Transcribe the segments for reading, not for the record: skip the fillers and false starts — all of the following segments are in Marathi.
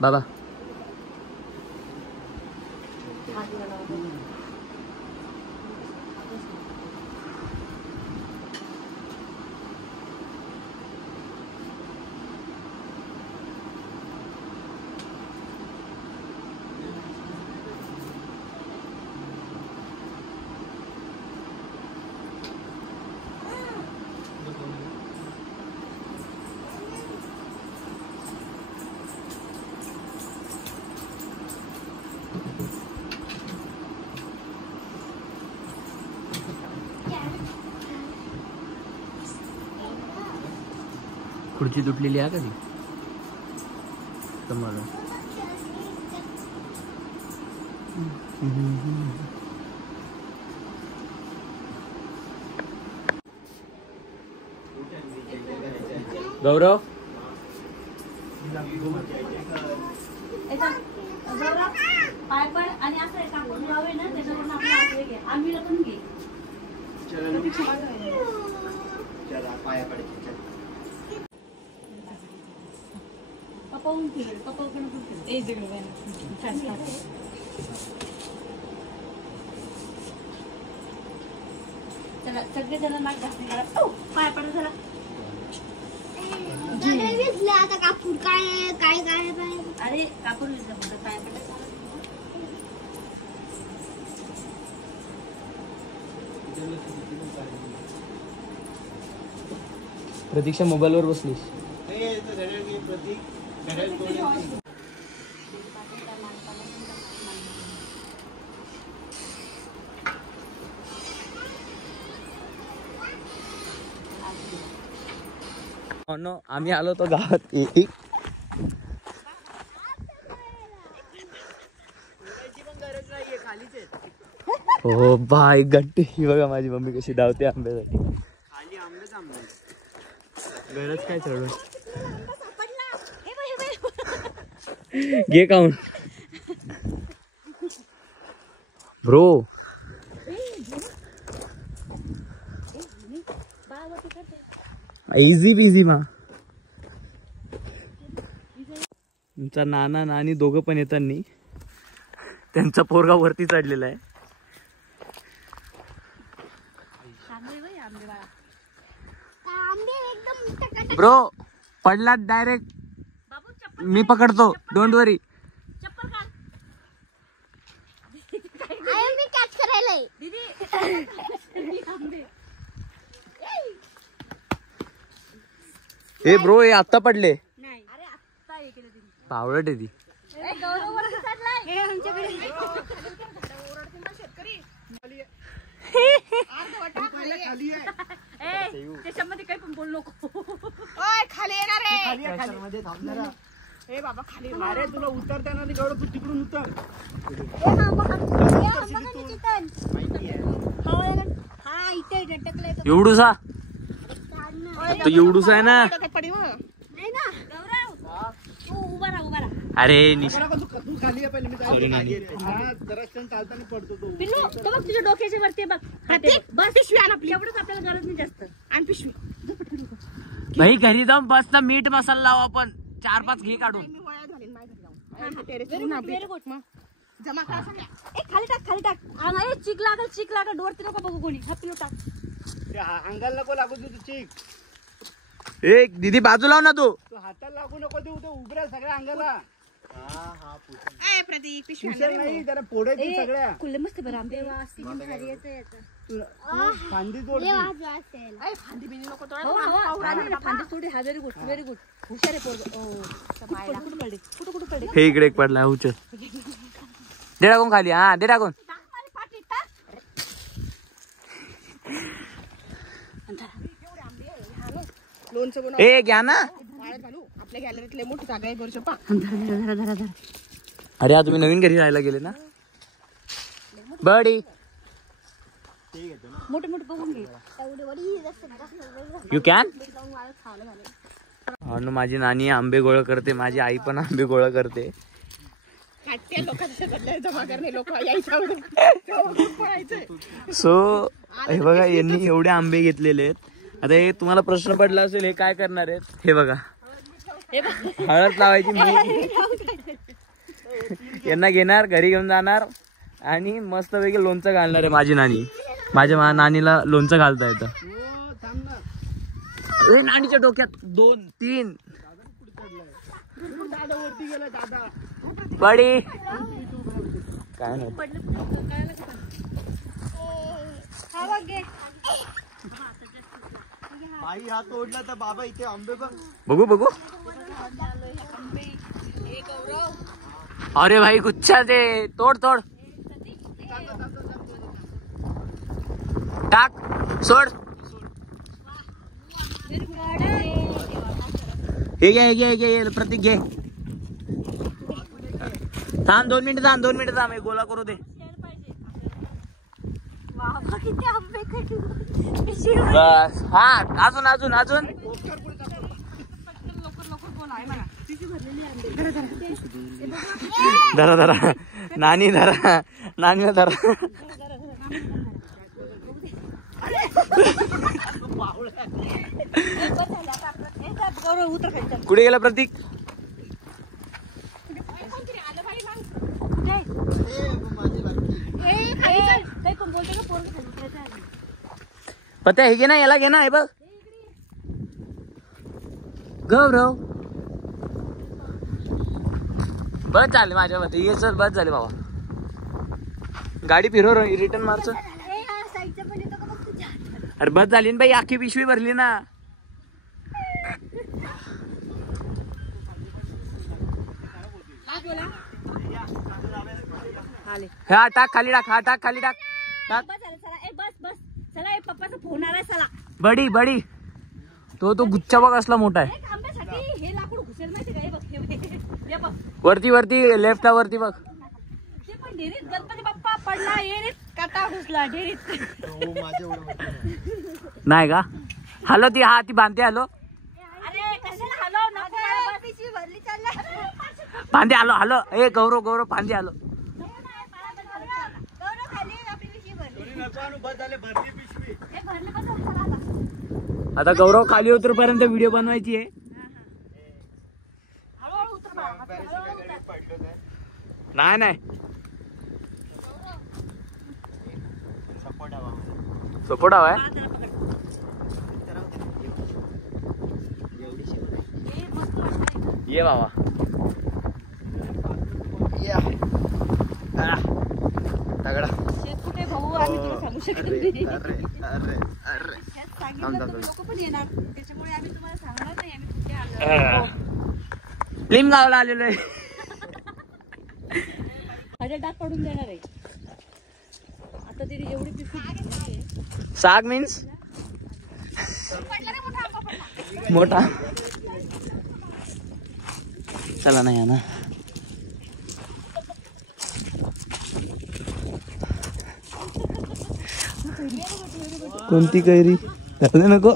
बाबा खुर्ची तुटलेली आहे कधी तुम्हाला गौरव पाय पड आणि असं टाकून लावे ना त्याच्यावरून आपलं आठवे घे आम्ही पण घे पाया पडायचे पपावून फिरल पपावून फिरल ए जगळ चला सगळे जण नाक घासले करा पाय पड चला आता कापूर काय काय काय अरे कापूर विसरलं पाय पड प्रतीक्षा मोबाईल वर बसलीस आम्ही आलो तो गावात हो बाय गट्टी ही बघा माझी मम्मी कशी धावते आंब्यासाठी खाली आंबेच आंबे गरज काय चढून घे काऊन ब्रो इझी बिझी मा तुमचा नाना नानी दोघं पण येतानी त्यांचा पोरगा वरती चढलेला आहे ब्रो पडला डायरेक्ट मी पकडतो डोंट वरी चप्पल काढ मी कॅच करायला दीदी ए ब्रो हे आता पडले नाही अरे आता हे केलं तिने पावडट आहे ती ए गौरव वर चढलाय हे आमच्याकडे त्याच्यामध्ये काही पण बोल नको खाली येणार आहे बाबा खाली अरे तुला उतरताना गौरव तू तिकडून उतर हा इथे टकलाय एवढूसा तो एवढूसा आहे ना नाही ना गौरव तू उभा राहा अरे तू खाली आहे पहिले मी जरा चालताना पडतो तो पिल्लू तो बघ तुझ्या डोक्याच्या वरती बघ बस पिशवी आण आपली एवढंच आपल्याला गरज नाही जास्त आणि पिशवी भाई घरी जाऊन बस ना मीठ मसाला लावू आपण 4-5 घे काढून व्हेरी गुड मग जमा करा सगळ्या ए खाली टाक ए चिक लागल डोरती नको बघू कोणी हा पिल्लू टाक अंगाला नको लागू तू चिक एक दीदी बाजू लाव ना तू हाताला लागू नको देऊ ते उभऱ्या सगळ्या अंगाला प्रदीप पिशव्या नाही जरा पोडायची सगळ्या कुल्ले मस्त बरं आंबे फांदी तोड फांदी बिनी नको फांदी थोडी हा व्हेरी गुड हुशार आहे पोरग कुठं पडले हे इकडे एक पडला उच दे टाकून खाली हा दे टाकून ए घ्या ना आपल्या गॅलरीतले मोठी जागा आहे बरं पा अरे तुम्ही नवीन घरी राहायला गेले ना बडी मोठे बघून घे यू कॅन भावांनो माझी नानी आंबे गोळा करते, माझी आई पण आंबे गोळा करते. सो हे बघा यांनी एवढे आंबे घेतलेले आहेत. आता हे तुम्हाला प्रश्न पडला असेल हे काय करणार आहेत. हे बघा हळद लावायची यांना घेणार घरी घेऊन जाणार आणि मस्तपैकी लोणचं घालणार आहे माझी नानी. माझ्या नानीला लोणचं घालता येतं. नानीच्या डोक्यात 2 3 बडी काय नाही. आई हा तोडला तर बाबा इथे आंबे बघ. बघू बघू. अरे भाई गुच्छा दे. तोड तोड टाक सोड. हे घे प्रतीक घे. थांब 2 मिनिट थांब 2 मिनिट थांब. गोला करू दे. बस हा अजून अजून अजून. धरा धरा नानी धरा नानीला धरा. कुठे गेला प्रतीक. पत्या हे घे ना याला घे ना. हे बघ गौरव बस झाले माझ्या मते. ये सर बस झाले बाबा. गाडी फिरव रिटर्न मारच. अरे बस झाली ना बाई. आखी पिशवी भरली ना. हा टाक खाली टाक. हा टाक खाली टाक. पप्पाचा फोन आलाय चला. बडी बडी तो गुच्छा बघ असला मोठा आहे. हे लाकूड घुसेल माहिती का. हे बघ वरती वरती लेफ्टला वरती बघ. ते पण ढेरीत गणपती बाप्पा पडला. ये काटा घुसला ढेरीत. नाही का हॅलो ती. हा ती बांधते. हॅलो अरे कशाला हॅलो नको. पिशवी भरली चालला. बांधे हॅलो हॅलो. ए गौरव गौरव बांधे हॅलो. आता गौरव खाली उतरपर्यंत व्हिडिओ बनवायची आहे. नाही नाही सपोर्ट हवाय. ये बाबा तगडा. कुठे भाऊ आम्ही तुला सांगू शकत नाही. लोक पण येणार त्याच्यामुळे आम्ही तुम्हाला सांगणार नाही आम्ही कुठे आलो. लिमगावला आलेलो आहे. माझ्या डाग पडून देणार आहे. आता तिने एवढी पिशवी. साग मीन्स मोठा. चला नाही ना. कोणती कैरी झालं नको.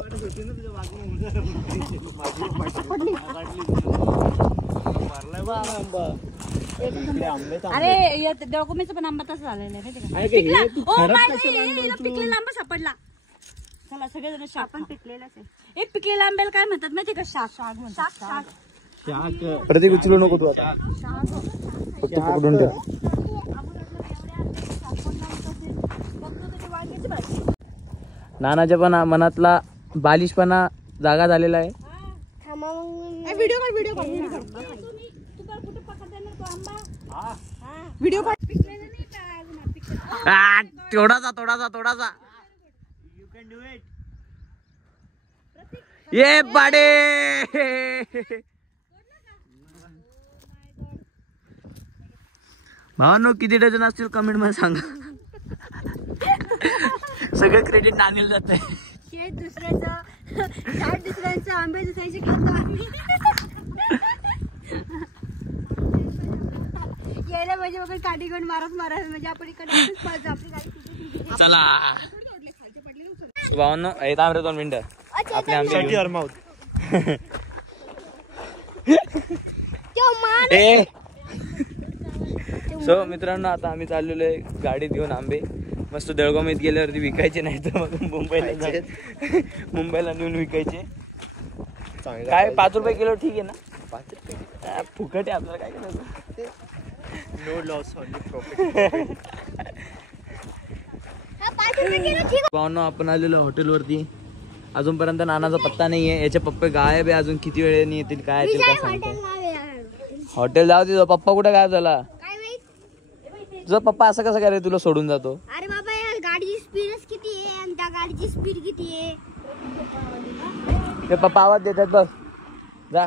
अरे डॉक्युमेंटचा पण आंबा तसा झालेला आहे. पिकलेला आंबा सापडला. चला सगळेजण शाक पण पिकलेलाच आहे. एक पिकलेल्या आंब्याला काय म्हणतात माहिती का. शाक. प्रतीक उचलू नको तू आता. फक्त पकडून ठेव. नानाच्या पण मनातला बालिशपणा जागा झालेला आहे. थोडासा ये बाडे. भावांनो किती डझन असतील कमेंट मध्ये सांगा. सगळं क्रेडिट नानीला जात आहे. दुसऱ्यांचं आंबे दुसऱ्याचे खातो आम्ही. यायला म्हणजे बघा काठी घेऊन मारत म्हणजे आपण इकडे आपली गाडी. चला भावांनो येत आमरे 2 मिनिटं आपल्या आमच्या ए सो मित्रांनो आता आम्ही चाललेलो आहे गाडीत घेऊन आंबे मस्त दळगावमध्ये गेल्यावरती विकायचे नाही तर मग मुंबईला नेऊन विकायचे काय 5 रुपये किलो ठीक आहे ना 5 रुपये फुकट आहे आपल्याला काय करायचं नो लॉस ऑनली प्रॉफिट पाहुणं आपण आलेलो हॉटेलवरती अजूनपर्यंत नानाचा पत्ता नाहीये याचे पप्पे गायब आहे अजून किती वेळेने येतील काय येतील काय सांगतो हॉटेल जाऊ दे पप्पा कुठे गायब झाला तुझा पप्पा असं कसं काय तुला सोडून जातो अरे बाबा या गाडीची स्पीडच किती आहे आणि त्या गाडीची स्पीड किती आहे ते पप्पा आवाज देतात बस जा